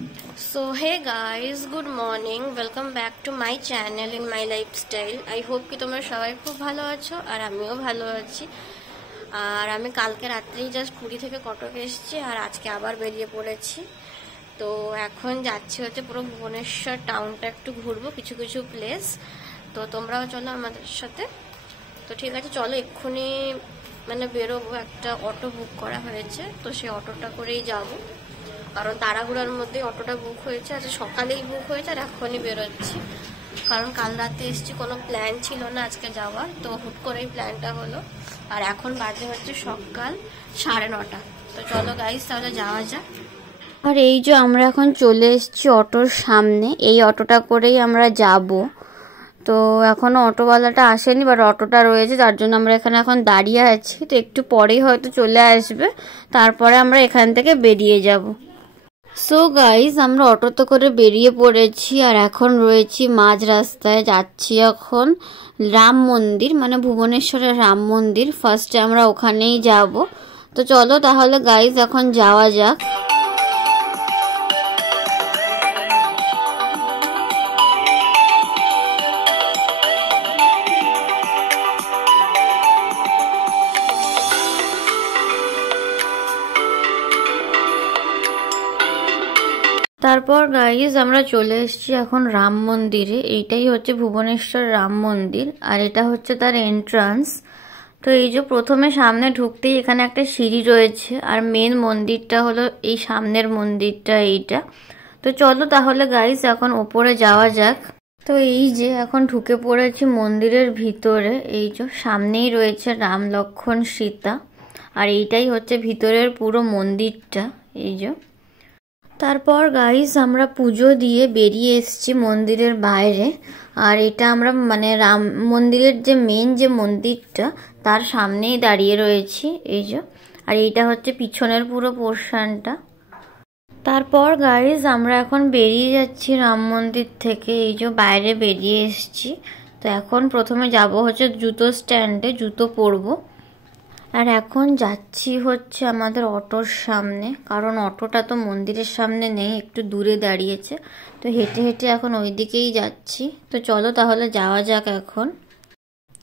So hey guys, good morning. Welcome back to my channel in my lifestyle. I hope कि তোমরা সবাই খুব ভালো আছো আর আমিও ভালো আছি। আর আমি কালকে রাত্রেই জাস্ট পুরী থেকে কটক এসেছি আর আজকে আবার বেরিয়ে পড়েছি। তো এখন যাচ্ছি হচ্ছে পুরো ভুবনেশ্বর টাউনটা একটু ঘুরবো, কিছু কিছু প্লেস। তো তোমরাও চলো আমাদের সাথে। তো ঠিক আছে, চলো এক্ষুনি বেরোবো। একটা অটো বুক করা হয়েছে, তো সেই অটোটা করেই যাবো, কারণ তাড়াহুড়ার মধ্যে অটোটা বুক হয়েছে। আজকে সকালেই বুক হয়েছে আর এখনই বেরোচ্ছি, কারণ কাল রাতে এসেছি, কোনো প্ল্যান ছিল না আজকে যাওয়ার, তো হুট করেই প্ল্যানটা হলো। আর এখন বাজে হচ্ছে সকাল 9:30। তো চলো গাইস, তাহলে যাওয়া যাক। আর এই যে আমরা এখন চলে এসেছি অটোর সামনে, এই অটোটা করেই আমরা যাব। তো এখনো অটোওয়ালাটা আসেনি, বাট অটোটা রয়েছে, তার জন্য আমরা এখানে এখন দাঁড়িয়ে আছি। তো একটু পরেই হয়তো চলে আসবে, তারপরে আমরা এখান থেকে বেরিয়ে যাব। সো গাইজ, আমরা অটোতে করে বেরিয়ে পড়েছি আর এখন রয়েছি মাঝ রাস্তায়। যাচ্ছি এখন রাম মন্দির, ভুবনেশ্বরের রাম মন্দির। ফার্স্টে আমরা ওখানেই যাব। তো চলো তাহলে গাইজ এখন যাওয়া যাক। তারপর গাইজ আমরা চলে এসেছি এখন রাম মন্দিরে। এইটাই হচ্ছে ভুবনেশ্বর রাম মন্দির আর এটা হচ্ছে তার এন্ট্রান্স। তো এই যে প্রথমে সামনে ঢুকতেই এখানে একটা সিঁড়ি রয়েছে আর মেন মন্দিরটা হলো এই সামনের মন্দিরটা এইটা। তো চলো তাহলে গাইজ এখন ওপরে যাওয়া যাক। তো এই যে এখন ঢুকে পড়েছি মন্দিরের ভিতরে। এই যে সামনেই রয়েছে রাম, লক্ষ্মণ, সীতা আর এইটাই হচ্ছে ভিতরের পুরো মন্দিরটা। এই যে তারপর গাইস আমরা পুজো দিয়ে বেরিয়ে এসেছি মন্দিরের বাইরে। আর এটা আমরা রাম মন্দিরের যে মেন যে মন্দিরটা তার সামনেই দাঁড়িয়ে রয়েছি। এই যে, আর এইটা হচ্ছে পিছনের পুরো পোর্শনটা। তারপর গাইস আমরা এখন বেরিয়ে যাচ্ছি রাম মন্দির থেকে। এই যে বাইরে বেরিয়ে এসেছি। তো এখন প্রথমে যাব হচ্ছে জুতো স্ট্যান্ডে, জুতো পরবো। আর এখন যাচ্ছি হচ্ছে আমাদের অটোর সামনে, কারণ অটোটা তো মন্দিরের সামনে নেই, একটু দূরে দাঁড়িয়েছে। তো হেঁটে হেঁটে এখন ওই দিকেই যাচ্ছি। তো চলো তাহলে যাওয়া যাক এখন।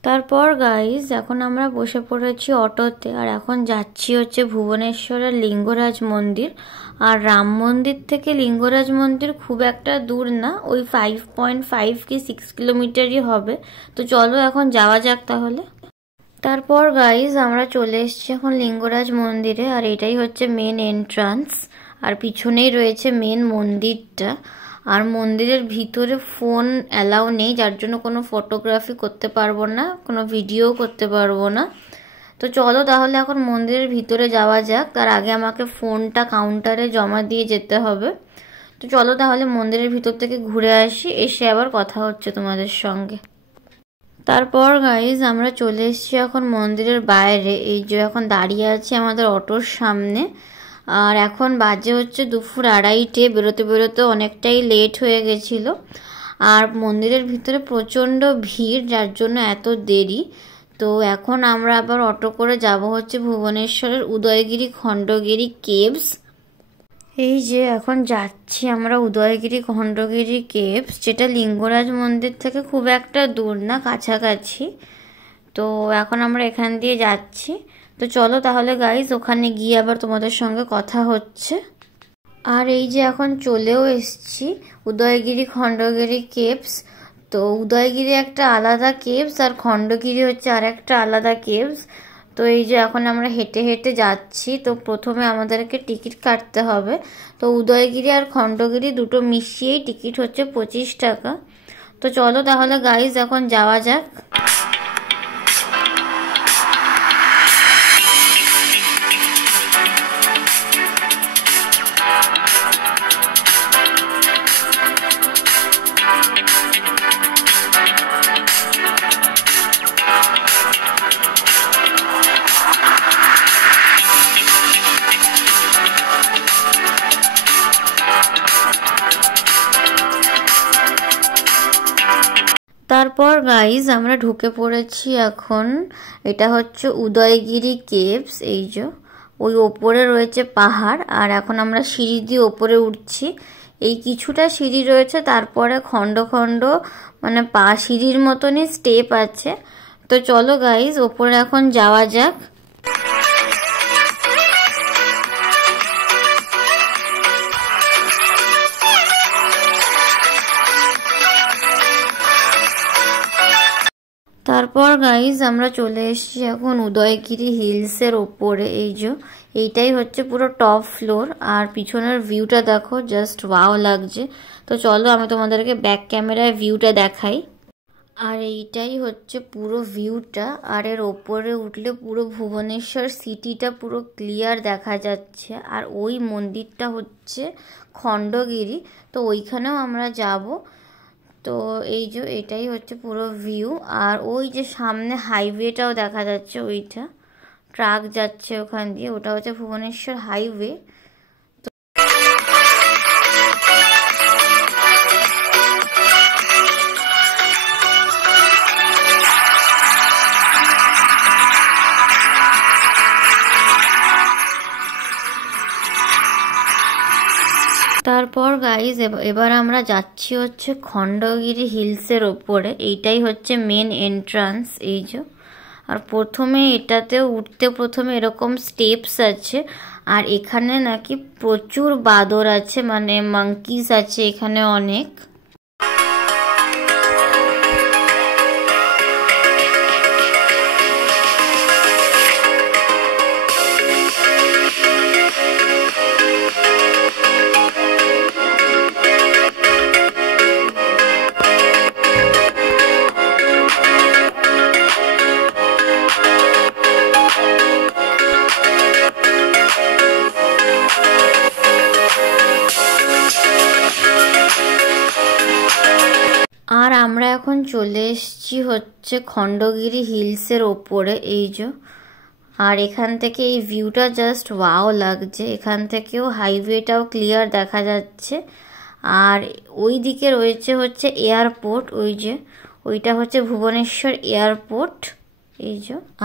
তারপর গাইজ এখন আমরা বসে পড়েছি অটোতে আর এখন যাচ্ছি হচ্ছে ভুবনেশ্বরের লিঙ্গরাজ মন্দির। আর রাম মন্দির থেকে লিঙ্গরাজ মন্দির খুব একটা দূর না, ওই 5.5 কি 6 কিলোমিটারই হবে। তো চলো এখন যাওয়া যাক তাহলে। তারপর গাইজ আমরা চলে এসেছি এখন লিঙ্গরাজ মন্দিরে আর এটাই হচ্ছে মেন এন্ট্রান্স আর পিছনেই রয়েছে মেন মন্দিরটা। আর মন্দিরের ভিতরে ফোন অ্যালাউ নেই, যার জন্য কোনো ফটোগ্রাফি করতে পারবো না, কোনো ভিডিও করতে পারবো না। তো চলো তাহলে এখন মন্দিরের ভিতরে যাওয়া যাক। তার আগে আমাকে ফোনটা কাউন্টারে জমা দিয়ে যেতে হবে। তো চলো তাহলে মন্দিরের ভিতর থেকে ঘুরে আসি, এসে আবার কথা হচ্ছে তোমাদের সঙ্গে। তারপর গাইজ আমরা চলে এসেছি এখন মন্দিরের বাইরে। এই যে এখন দাঁড়িয়ে আছি আমাদের অটোর সামনে আর এখন বাজে হচ্ছে 2:30। বেরোতে বেরোতে অনেকটাই লেট হয়ে গেছিলো আর মন্দিরের ভিতরে প্রচণ্ড ভিড়, যার জন্য এত দেরি। তো এখন আমরা আবার অটো করে যাব হচ্ছে ভুবনেশ্বরের উদয়গিরি খণ্ডগিরি কেভস। এই যে এখন যাচ্ছি আমরা উদয়গিরি খণ্ডগিরি কেভস, যেটা লিঙ্গরাজ মন্দির থেকে খুব একটা দূর না, কাছাকাছি। তো এখন আমরা এখান দিয়ে যাচ্ছি। তো চলো তাহলে গাইজ ওখানে গিয়ে আবার তোমাদের সঙ্গে কথা হচ্ছে। আর এই যে এখন চলেও এসছি উদয়গিরি খণ্ডগিরি কেভস। তো উদয়গিরি একটা আলাদা কেভস আর খণ্ডগিরি হচ্ছে আর একটা আলাদা কেভস। তো এই যে এখন আমরা হেঁটে হেঁটে যাচ্ছি। তো প্রথমে আমাদেরকে টিকিট কাটতে হবে। তো উদয়গিরি আর খণ্ডগিরি দুটো মিশিয়েই টিকিট হচ্ছে 25 টাকা। তো চলো তাহলে গাইজ এখন যাওয়া যাক। তারপর গাইজ আমরা ঢুকে পড়েছি এখন। এটা হচ্ছে উদয়গিরি কেভস। এই যে ওই ওপরে রয়েছে পাহাড়, আর এখন আমরা সিঁড়ি দিয়ে ওপরে উঠছি। এই কিছুটা সিঁড়ি রয়েছে, তারপরে খন্ড খন্ড মানে সিঁড়ির মতনই স্টেপ আছে। তো চলো গাইজ ওপরে এখন যাওয়া যাক। তারপর গাইজ আমরা চলে এসেছি এখন উদয়গিরি হিলসের ওপরে। এইটাই হচ্ছে পুরো টপ ফ্লোর, আর পিছনের ভিউটা দেখো, জাস্ট ওয়াও লাগছে। তো চলো আমি তোমাদেরকে ব্যাক ক্যামেরায় ভিউটা দেখাই। আর এইটাই হচ্ছে পুরো ভিউটা, আর এর ওপরে উঠলে পুরো ভুবনেশ্বর সিটিটা পুরো ক্লিয়ার দেখা যাচ্ছে। আর ওই মন্দিরটা হচ্ছে খণ্ডগিরি, তো ওইখানেও আমরা যাব। তো এটাই হচ্ছে পুরো ভিউ। আর ওই যে সামনে হাইওয়েটাও দেখা যাচ্ছে, ওইটা ট্রাক যাচ্ছে ওখান দিয়ে, ওটা হচ্ছে ভুবনেশ্বর হাইওয়ে। তারপর গাইজ এবার আমরা যাচ্ছি হচ্ছে খণ্ডগিরি হিলসের ওপরে। এইটাই হচ্ছে মেন এন্ট্রান্স। আর প্রথমে এটাতে উঠতে প্রথমে এরকম স্টেপস আছে, আর এখানে নাকি প্রচুর বাদর আছে, মানে মাঙ্কিস আছে এখানে অনেক। আর আমরা এখন চলে এসেছি হচ্ছে খণ্ডগিরি হিলসের ওপরে। আর এখান থেকে এই ভিউটা জাস্ট ওয়াও লাগছে। এখান থেকেও হাইওয়েটাও ক্লিয়ার দেখা যাচ্ছে। আর ওই দিকে রয়েছে হচ্ছে এয়ারপোর্ট, ওইটা হচ্ছে ভুবনেশ্বর এয়ারপোর্ট।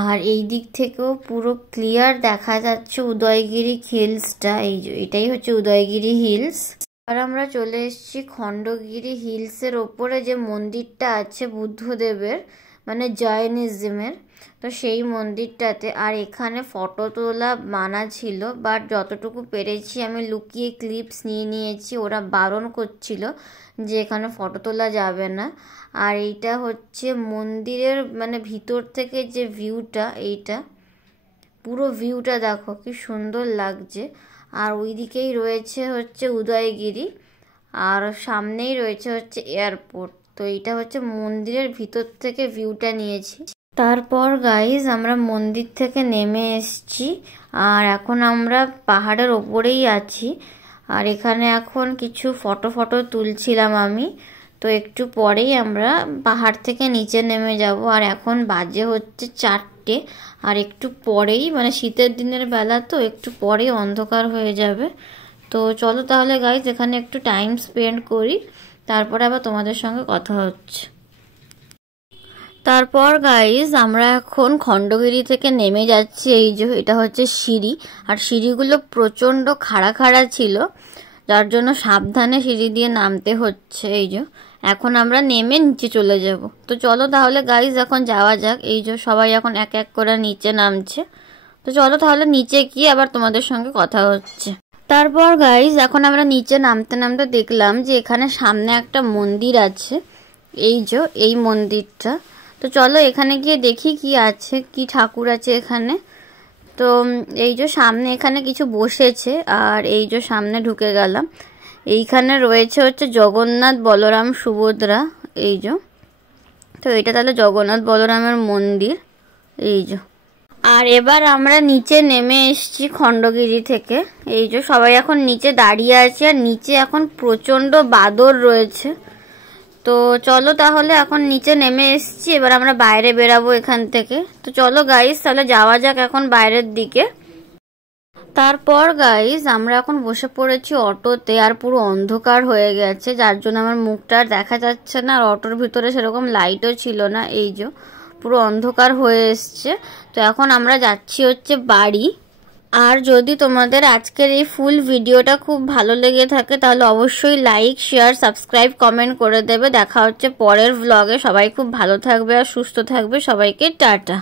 আর এই দিক থেকেও পুরো ক্লিয়ার দেখা যাচ্ছে উদয়গিরি হিলসটা। এটাই হচ্ছে উদয়গিরি হিলস। আর আমরা চলে এসেছি খণ্ডগিরি হিলসের ওপরে যে মন্দিরটা আছে বুদ্ধদেবের, মানে জৈনিজমের, তো সেই মন্দিরটাতে। আর এখানে ফটো তোলা মানা ছিল, বাট যতটুকু পেরেছি আমি লুকিয়ে ক্লিপস নিয়ে নিয়েছি। ওরা বারণ করছিল যে এখানে ফটো তোলা যাবে না। আর এইটা হচ্ছে মন্দিরের মানে ভিতর থেকে যে ভিউটা, এইটা পুরো ভিউটা দেখো কি সুন্দর লাগছে। আর ওই দিকেই রয়েছে হচ্ছে উদয়গিরি, আর সামনেই রয়েছে হচ্ছে এয়ারপোর্ট। তো এইটা হচ্ছে মন্দিরের ভিতর থেকে ভিউটা নিয়েছি। তারপর গাইজ আমরা মন্দির থেকে নেমে এসেছি, আর এখন আমরা পাহাড়ের ওপরেই আছি। আর এখানে এখন কিছু ফটো তুলছিলাম আমি। তো একটু পরেই আমরা পাহাড় থেকে নিচে নেমে যাব। আর এখন বাজে হচ্ছে 4টে, আর একটু পরেই মানে শীতের দিনের বেলা, তো একটু পরেই অন্ধকার হয়ে যাবে। তো চলো তাহলে গাইজ এখানে একটু টাইম স্পেন্ড করি, তারপরে আবার তোমাদের সঙ্গে কথা হচ্ছে। তারপর গাইজ আমরা এখন খণ্ডগিরি থেকে নেমে যাচ্ছি। এটা হচ্ছে সিঁড়ি, আর সিঁড়িগুলো প্রচণ্ড খাড়া ছিল, যার জন্য সাবধানে সিঁড়ি দিয়ে নামতে হচ্ছে। এখন আমরা নেমে নিচে চলে যাব। তো চলো তাহলে গাইজ এখন যাওয়া যাক। সবাই এখন এক এক করে নিচে নামছে। তো চলো তাহলে নিচে গিয়ে আবার তোমাদের সঙ্গে কথা হচ্ছে। তারপর গাইজ এখন আমরা নিচে নামতে নামতে দেখলাম যে এখানে সামনে একটা মন্দির আছে। এই মন্দিরটা। তো চলো এখানে গিয়ে দেখি কি আছে, কি ঠাকুর আছে এখানে। তো সামনে এখানে কিছু বসেছে, আর সামনে ঢুকে গেলাম। এইখানে রয়েছে হচ্ছে জগন্নাথ, বলরাম, সুভদ্রা। তো এটা তাহলে জগন্নাথ বলরামের মন্দির। আর এবার আমরা নিচে নেমে এসেছি খণ্ডগিরি থেকে। সবাই এখন নিচে দাঁড়িয়ে আছে, আর নিচে এখন প্রচন্ড বাদর রয়েছে। তো চলো তাহলে এখন নিচে নেমে এসেছি, এবার আমরা বাইরে বেরাবো এখান থেকে। তো চলো গাইজ তাহলে যাওয়া যাক এখন বাইরের দিকে। তারপর গাইজ আমরা এখন বসে পড়েছি অটোতে, আর পুরো অন্ধকার হয়ে গেছে, যার জন্য আমার মুখটা আর দেখা যাচ্ছে না। আর অটোর ভিতরে সেরকম লাইটও ছিল না, পুরো অন্ধকার হয়ে এসছে। তো এখন আমরা যাচ্ছি হচ্ছে বাড়ি। আর যদি তোমাদের আজকের এই ফুল ভিডিওটা খুব ভালো লেগে থাকে তাহলে অবশ্যই লাইক, শেয়ার, সাবস্ক্রাইব, কমেন্ট করে দেবে। দেখা হচ্ছে পরের ভ্লগে। সবাই খুব ভালো থাকবে আর সুস্থ থাকবে। সবাইকে টাটা।